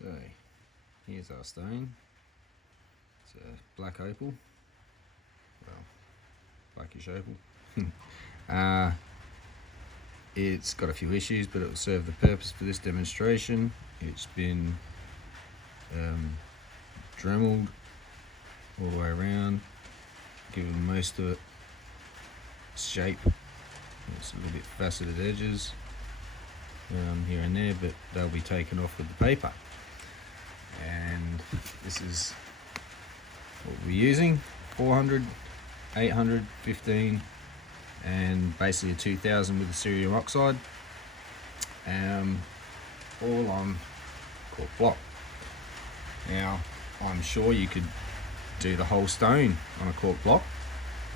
So here's our stone. It's a black opal, well, blackish opal. It's got a few issues, but it will serve the purpose for this demonstration. It's been dremeled all the way around, given most of it shape. It's a little bit faceted edges here and there, but they'll be taken off with the paper. And this is what we're using: 400, 800, 15, and basically a 2000 with the cerium oxide, all on cork block. Now, I'm sure you could do the whole stone on a cork block.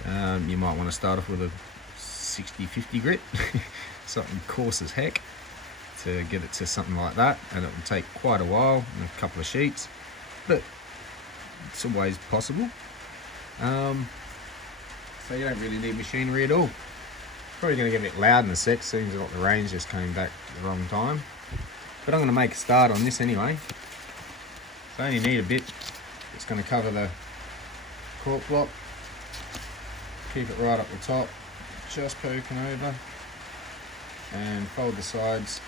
You might want to start off with a 60-50 grit, something coarse as heck, to get it to something like that, and it will take quite a while and a couple of sheets, but it's always possible. So you don't really need machinery at all. Probably going to get a bit loud in a sec, seems like the rain's just coming back at the wrong time, but I'm going to make a start on this anyway. So I only need a bit. It's going to cover the cork block, keep it right up the top, just poking over, and fold the sides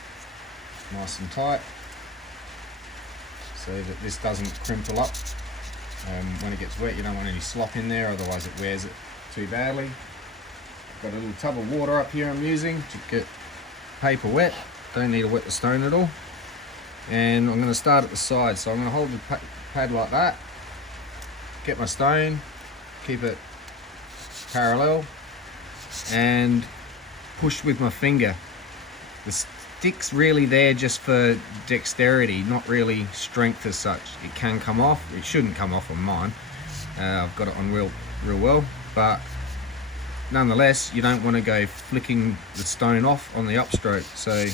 nice and tight so that this doesn't crimple up. When it gets wet, you don't want any slop in there, otherwise it wears it too badly. I've got a little tub of water up here I'm using to get paper wet. Don't need to wet the stone at all. And I'm going to start at the side, so I'm going to hold the pad like that, get my stone, keep it parallel, and push with my finger. The stick's really there just for dexterity, not really strength as such. It can come off. It shouldn't come off on mine. I've got it on real well, but nonetheless, you don't want to go flicking the stone off on the upstroke. So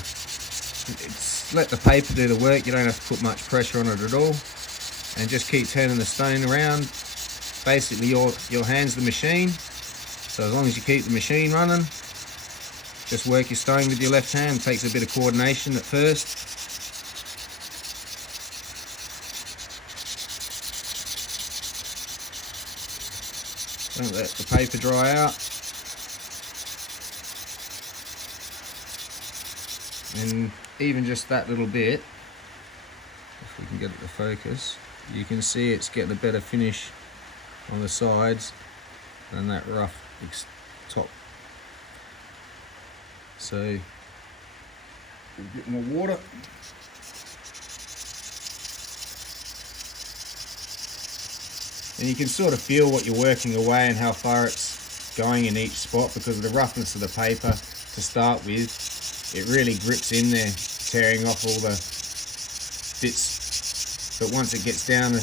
let the paper do the work. You don't have to put much pressure on it at all, and just keep turning the stone around. Basically, your hand's the machine. So as long as you keep the machine running, just work your stone with your left hand. It takes a bit of coordination at first. Don't let the paper dry out. And even just that little bit, if we can get it to focus, you can see it's getting a better finish on the sides than that rough top. So a bit more water. And you can sort of feel what you're working away and how far it's going in each spot, because of the roughness of the paper to start with. It really grips in there, tearing off all the bits, but once it gets down to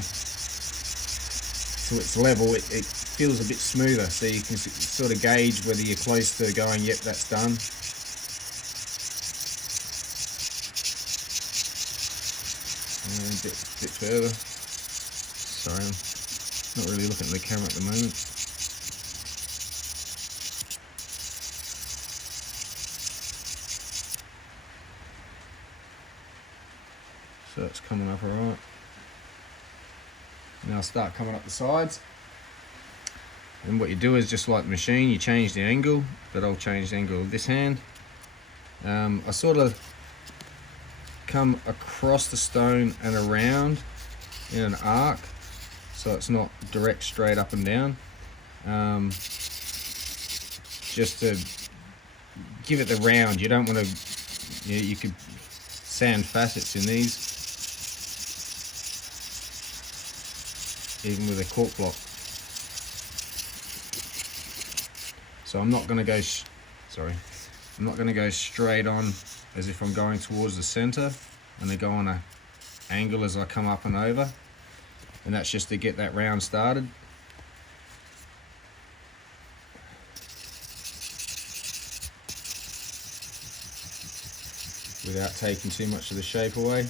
its level, it feels a bit smoother, so you can sort of gauge whether you're close to going, yep, that's done. And a bit further. Sorry, I'm not really looking at the camera at the moment. So it's coming up alright. Now start coming up the sides. And what you do is, just like the machine, you change the angle, but I'll change the angle of this hand. I sort of come across the stone and around in an arc, so it's not direct straight up and down. Just to give it the round. You don't want to, you could sand facets in these, even with a cork block. So I'm not going to go, I'm not going to go straight on as if I'm going towards the center, and they go on an angle as I come up and over, and that's just to get that round started. Without taking too much of the shape away.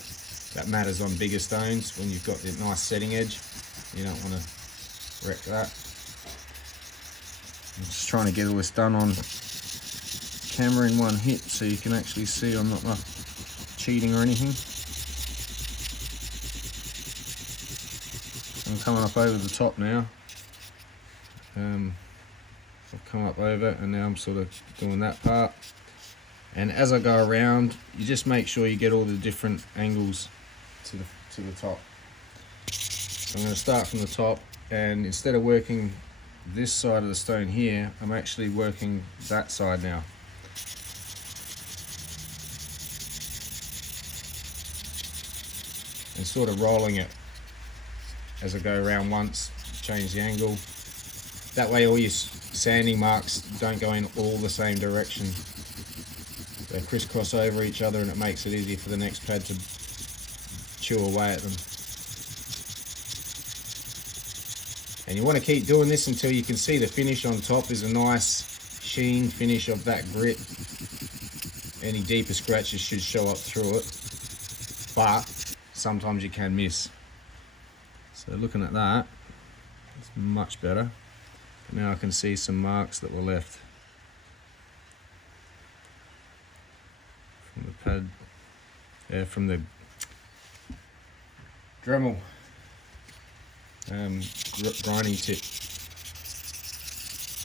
That matters on bigger stones when you've got the nice setting edge. You don't want to wreck that. I'm just trying to get all this done on camera in one hit so you can actually see I'm not cheating or anything. I'm coming up over the top now. I've come up over and now I'm sort of doing that part. And as I go around, you just make sure you get all the different angles to the top. So I'm going to start from the top, and instead of working this side of the stone here, I'm actually working that side now. And sort of rolling it as I go around once, change the angle. That way all your sanding marks don't go in all the same direction. They crisscross over each other and it makes it easier for the next pad to chew away at them. And you want to keep doing this until you can see the finish on top is a nice sheen finish of that grit. Any deeper scratches should show up through it, but sometimes you can miss. So looking at that, it's much better. Now I can see some marks that were left from the pad, from the Dremel grinding tip.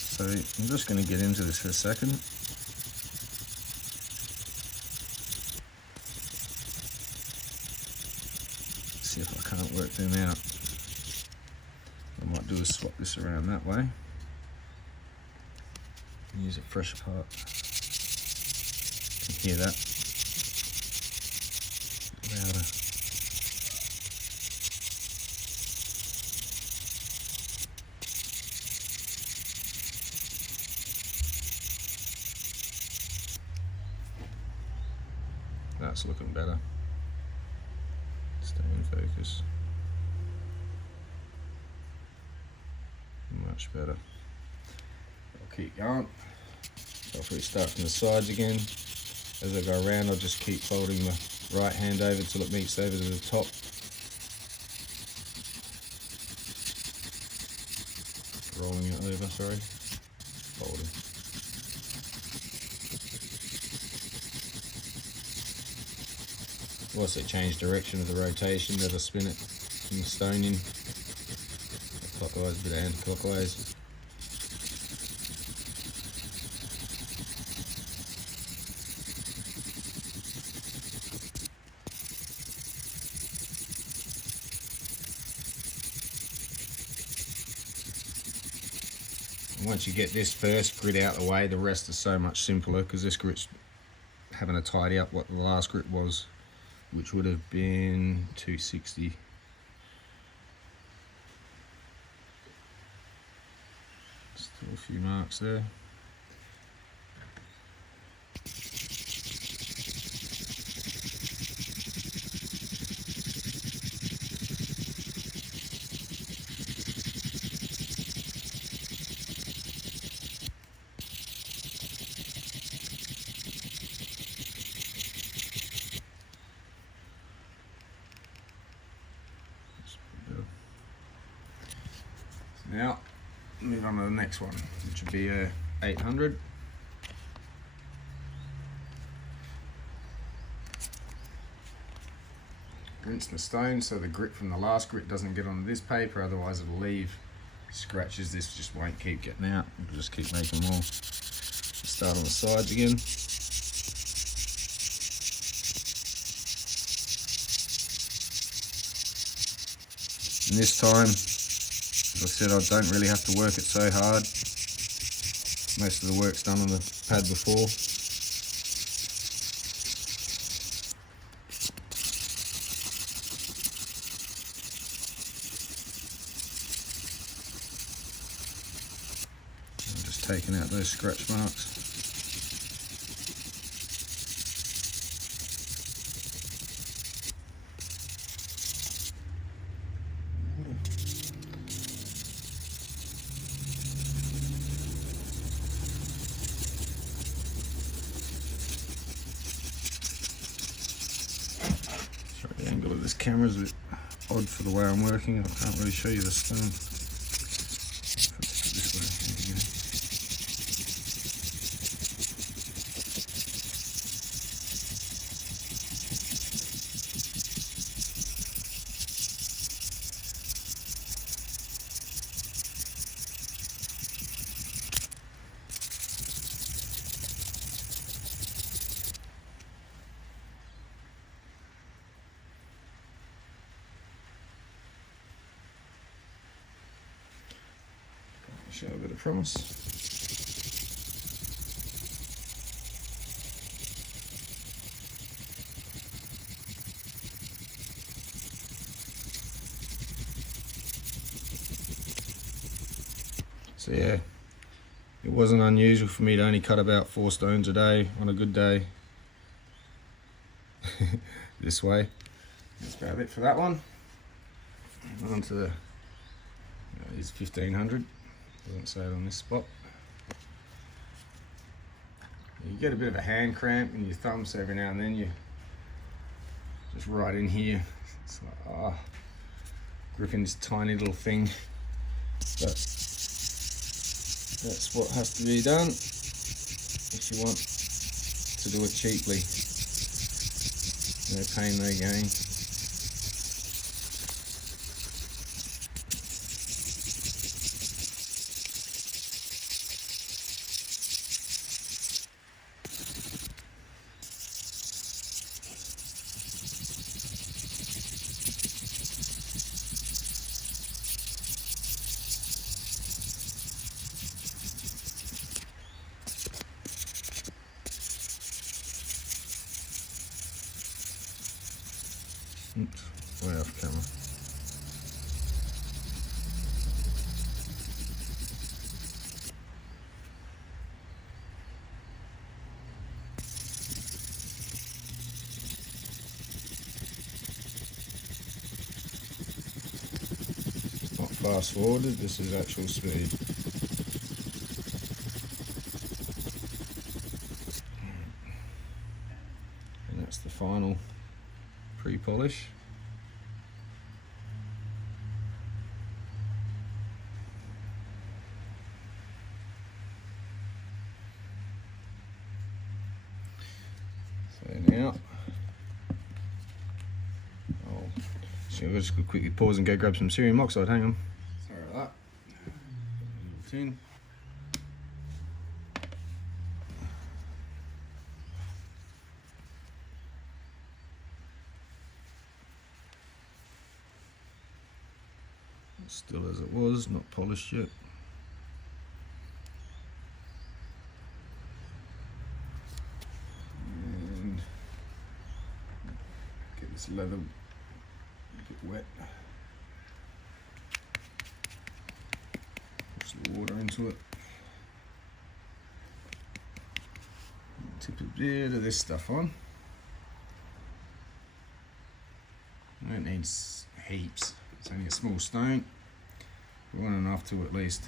So I'm just going to get into this for a second. See if I can't work them out. What I might do is swap this around that way. Use a fresher part. You can hear that. Louder. That's looking better. Stay in focus. Much better. I'll keep going. So if we start from the sides again, as I go around, I'll just keep folding the right hand over till it meets over to the top. Rolling it over, sorry. Folding. Also change direction of the rotation, never spin it from the stone in. Clockwise, a bit of anti-clockwise. And once you get this first grit out of the way, the rest is so much simpler, because this grit's having to tidy up what the last grit was, which would have been 260. Still a few marks there. Now, move on to the next one, which would be a 800. Rinse the stone so the grit from the last grit doesn't get onto this paper, otherwise it'll leave scratches. This just won't keep getting out. We'll just keep making more. Start on the sides again. And this time, as I said, I don't really have to work it so hard. Most of the work's done on the pad before. I'm just taking out those scratch marks. The angle of this camera is a bit odd for the way I'm working. I can't really show you the stone. This way. There you go. Show a bit of promise. So yeah, it wasn't unusual for me to only cut about 4 stones a day on a good day. This way. That's about it for that one. On to the, it's 1500. Doesn't say it on this spot. You get a bit of a hand cramp in your thumbs every now and then. You just right in here. It's like, gripping this tiny little thing. But that's what has to be done if you want to do it cheaply. No pain, no gain. Oops, way off camera. Not fast forwarded, this is actual speed. And that's the final pre-polish. So now, so we'll just quickly pause and go grab some cerium oxide, hang on. Sorry about that. Tin. Still as it was, not polished yet. And get this leather a bit wet. Push the water into it. Tip a bit of this stuff on. I don't need heaps. It's only a small stone. We want enough to at least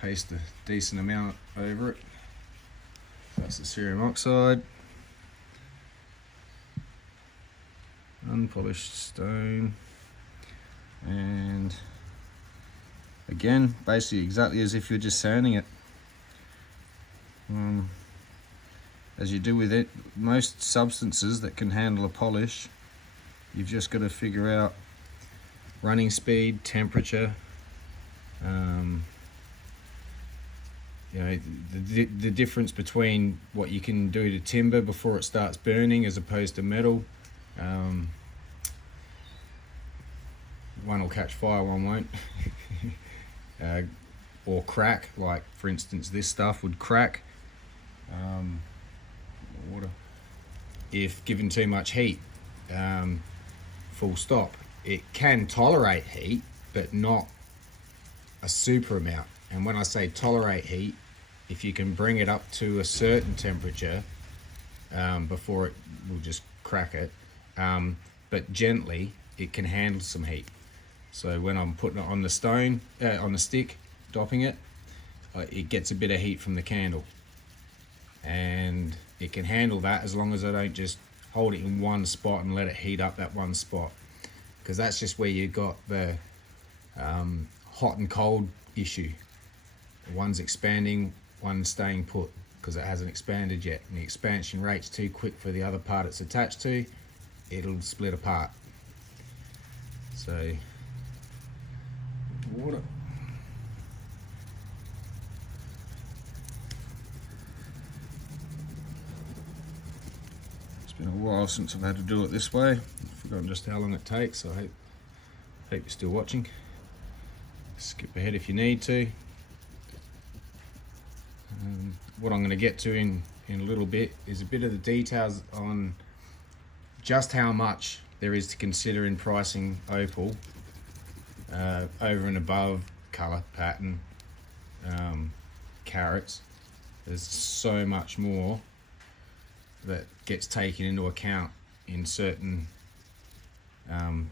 paste a decent amount over it. That's the cerium oxide. Unpolished stone. And again, basically exactly as if you're just sanding it. As you do with it, most substances that can handle a polish, you've just got to figure out running speed, temperature, you know, the difference between what you can do to timber before it starts burning as opposed to metal. One will catch fire, one won't. Or crack, like for instance this stuff would crack. Water. If given too much heat, full stop. It can tolerate heat, but not a super amount. And when I say tolerate heat, if you can bring it up to a certain temperature before it will just crack it, but gently, it can handle some heat. So when I'm putting it on the stone, on the stick, dopping it, it gets a bit of heat from the candle. And it can handle that as long as I don't just hold it in one spot and let it heat up that one spot. Because that's just where you got the hot and cold issue. One's expanding, one's staying put because it hasn't expanded yet. And the expansion rate's too quick for the other part it's attached to, it'll split apart. So, water. It's been a while since I've had to do it this way. I've forgotten just how long it takes. I hope you're still watching. Skip ahead if you need to. What I'm going to get to in a little bit is a bit of the details on just how much there is to consider in pricing Opal over and above colour, pattern, carats. There's so much more that gets taken into account in certain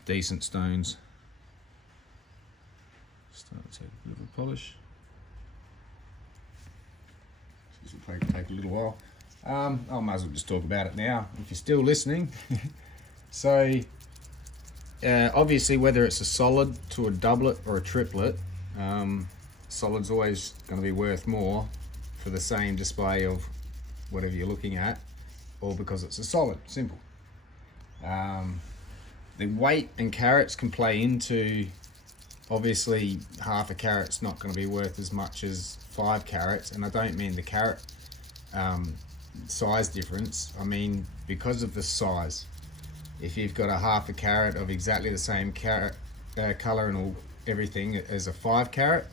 decent stones. Start to take a bit of a polish. This will take a little while. I might as well just talk about it now if you're still listening. So obviously, whether it's a solid to a doublet or a triplet, solid's always going to be worth more for the same display of whatever you're looking at, or because it's a solid. Simple. The weight and carats can play into, obviously half a carat's not going to be worth as much as 5 carats, and I don't mean the carat size difference. I mean because of the size. If you've got a half a carat of exactly the same carat color and everything as a 5 carat,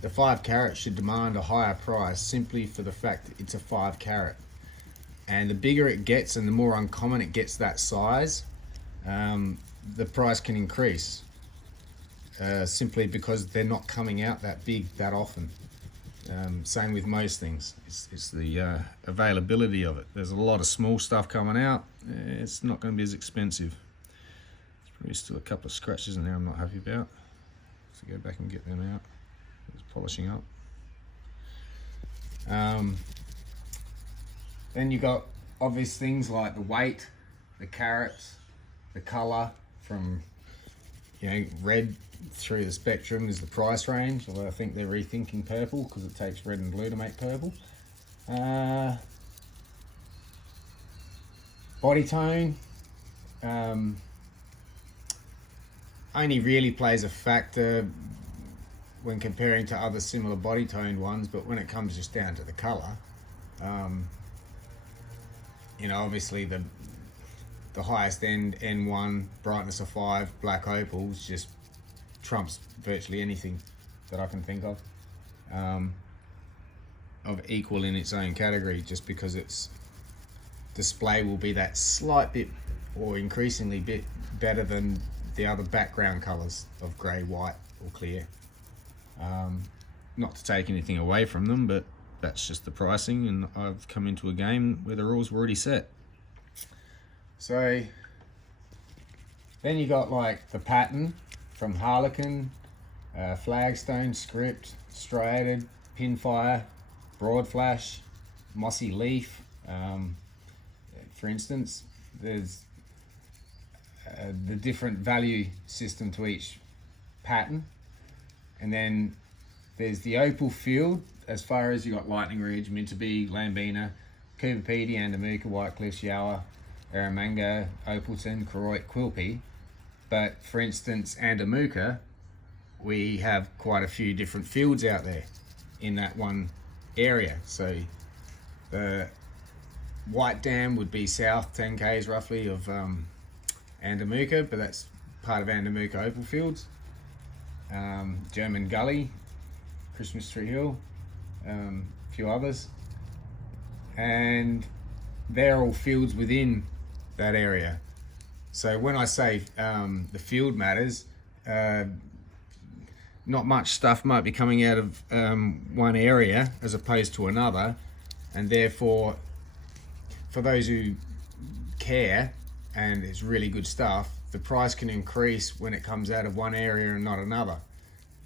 the 5 carat should demand a higher price simply for the fact that it's a 5 carat. And the bigger it gets and the more uncommon it gets that size, the price can increase simply because they're not coming out that big that often. Same with most things. It's the availability of it. There's a lot of small stuff coming out. It's not going to be as expensive. There's probably still a couple of scratches in there I'm not happy about. So go back and get them out. It's polishing up. Then you got obvious things like the weight, the carats, the colour, from red through the spectrum is the price range, although I think they're rethinking purple because it takes red and blue to make purple. Body tone only really plays a factor when comparing to other similar body toned ones, but when it comes just down to the colour, obviously the highest end N1 brightness of 5 black opals just trumps virtually anything that I can think of equal in its own category, just because its display will be that slight bit or increasingly bit better than the other background colours of grey, white or clear. Not to take anything away from them, but that's just the pricing, and I've come into a game where the rules were already set. So then you got like the pattern from Harlequin, Flagstone, Script, Striated, Pinfire, Broad Flash, Mossy Leaf. For instance, there's the different value system to each pattern, and then there's the Opal field. As far as you got Lightning Ridge, Minterby, Lambina, Cooper Pedy, Andamuka, White Cliffs, Yower, Eromanga, Opalton, Koroit, Quilpie. But for instance, Andamuka, we have quite a few different fields out there in that one area. So the White Dam would be south 10 k's roughly of Andamuka, but that's part of Andamuka Opal Fields. German Gully, Christmas Tree Hill, a few others, and they're all fields within that area. So when I say the field matters, not much stuff might be coming out of one area as opposed to another, and therefore for those who care and it's really good stuff, the price can increase when it comes out of one area and not another,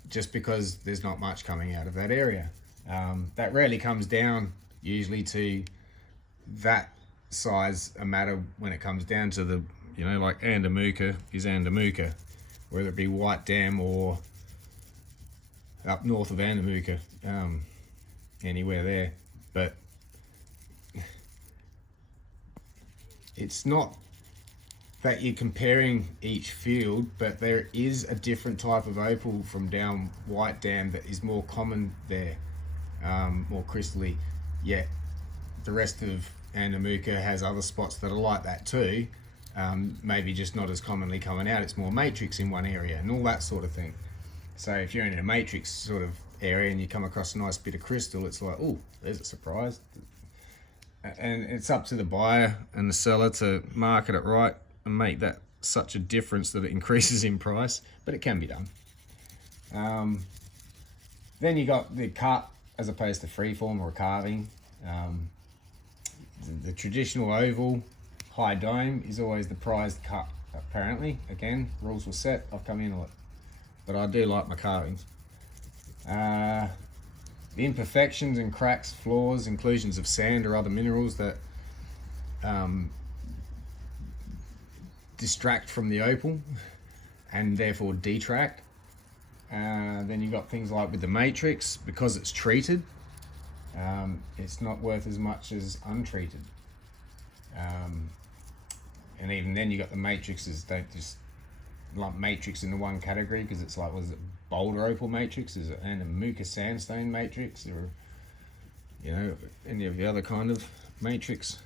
just because there's not much coming out of that area. That rarely comes down usually to that size a matter when it comes down to the, like Andamuka is Andamuka, whether it be White Dam or up north of Andamuka, anywhere there. But it's not that you're comparing each field, but there is a different type of opal from down White Dam that is more common there, more crystally. Yet the rest of Andamuka has other spots that are like that too, maybe just not as commonly coming out. It's more matrix in one area and all that sort of thing. So if you're in a matrix sort of area and you come across a nice bit of crystal, it's like, oh, there's a surprise. And it's up to the buyer and the seller to market it right and make that such a difference that it increases in price, but it can be done. Then you got the cut as opposed to freeform or carving. The traditional oval high dome is always the prized cut, apparently. Again, rules were set, I've come in on it, but I do like my carvings. The imperfections and cracks, flaws, inclusions of sand or other minerals that distract from the opal and therefore detract. Then you've got things like with the matrix, because it's treated, it's not worth as much as untreated. And even then you got the matrices, don't just lump matrix into one category, because it's like, was it boulder opal matrix, is it and a Muka sandstone matrix, or you know, any of the other kind of matrix.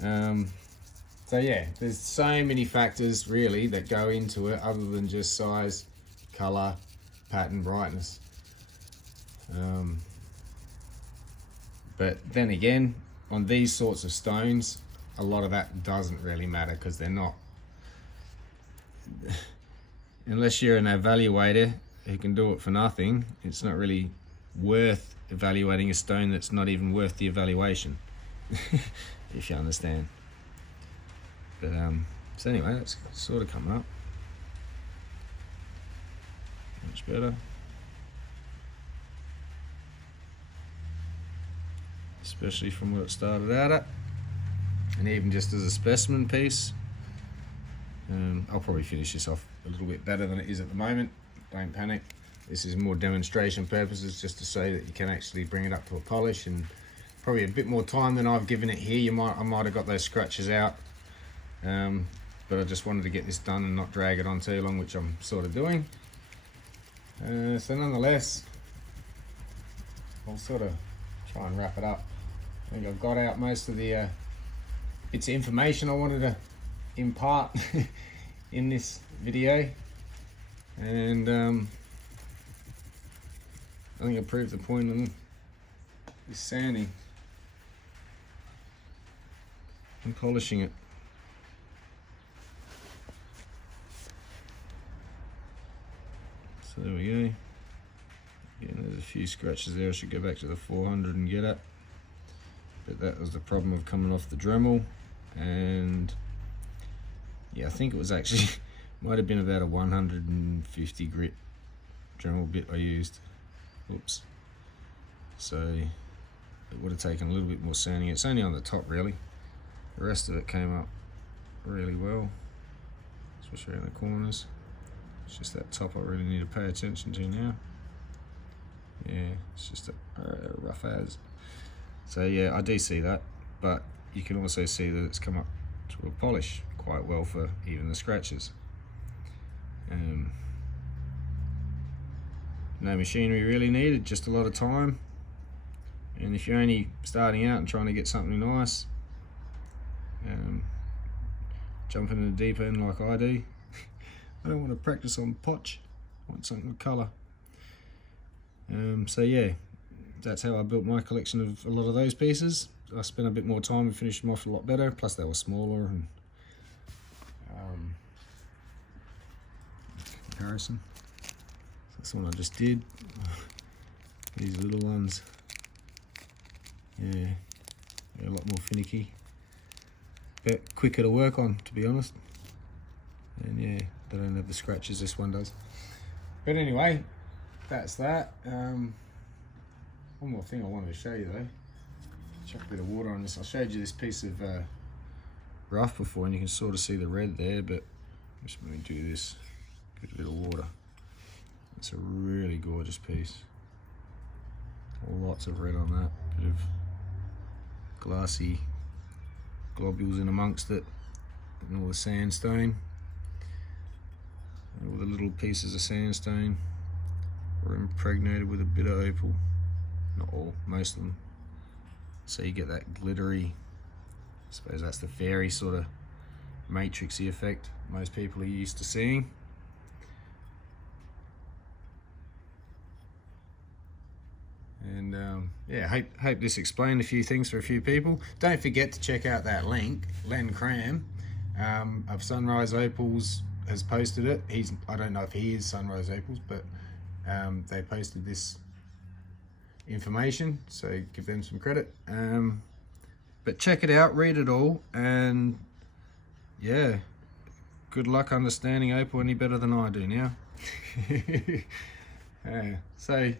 So yeah, there's so many factors really that go into it other than just size, color, pattern, brightness. But then again, on these sorts of stones, a lot of that doesn't really matter, because they're not, unless you're an evaluator who can do it for nothing, it's not really worth evaluating a stone that's not even worth the evaluation. If you understand. But so anyway, that's sort of coming up much better, especially from where it started out at, and even just as a specimen piece. I'll probably finish this off a little bit better than it is at the moment, don't panic. This is more demonstration purposes, just to say that you can actually bring it up to a polish, and probably a bit more time than I've given it here. I might have got those scratches out, but I just wanted to get this done and not drag it on too long, which I'm sort of doing. So nonetheless, I'll sort of try and wrap it up. I think I've got out most of the bits of information I wanted to impart in this video, and I think I proved the point on this sanding and polishing it. So there we go. Again, there's a few scratches there. I should go back to the 400 and get it, but that was the problem of coming off the Dremel. And yeah, I think it was actually might have been about a 150 grit Dremel bit I used. Oops. So it would have taken a little bit more sanding. It's only on the top really. The rest of it came up really well, especially around the corners. It's just that top I really need to pay attention to now. Yeah, it's just a rough as. So yeah, I do see that, but you can also see that it's come up to a polish quite well for even the scratches. No machinery really needed, just a lot of time. And if you're only starting out and trying to get something nice, jump in the deep end like I do. I don't want to practice on potch, I want something with colour. So yeah, that's how I built my collection of a lot of those pieces. I spent a bit more time and finished them off a lot better, plus they were smaller and comparison. That's the one I just did. These little ones, yeah, they're a lot more finicky, but quicker to work on, to be honest. And yeah, they don't have the scratches this one does. But anyway, that's that. One more thing I wanted to show you though. Chuck a bit of water on this. I showed you this piece of rough before, and you can sort of see the red there, but I'm just going to do this. Give it a bit of water. It's a really gorgeous piece. Lots of red on that. Bit of glassy globules in amongst it, and all the sandstone. All the little pieces of sandstone are impregnated with a bit of opal. Not all, most of them. So you get that glittery, I suppose that's the fairy sort of matrixy effect most people are used to seeing. yeah, hope this explained a few things for a few people. Don't forget to check out that link. Len Cram of Sunrise Opals has posted it. I don't know if he is Sunrise Opals, but they posted this information, so give them some credit. But check it out, read it all, and yeah, good luck understanding Opal any better than I do now. So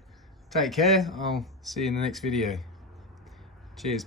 take care. I'll see you in the next video. Cheers.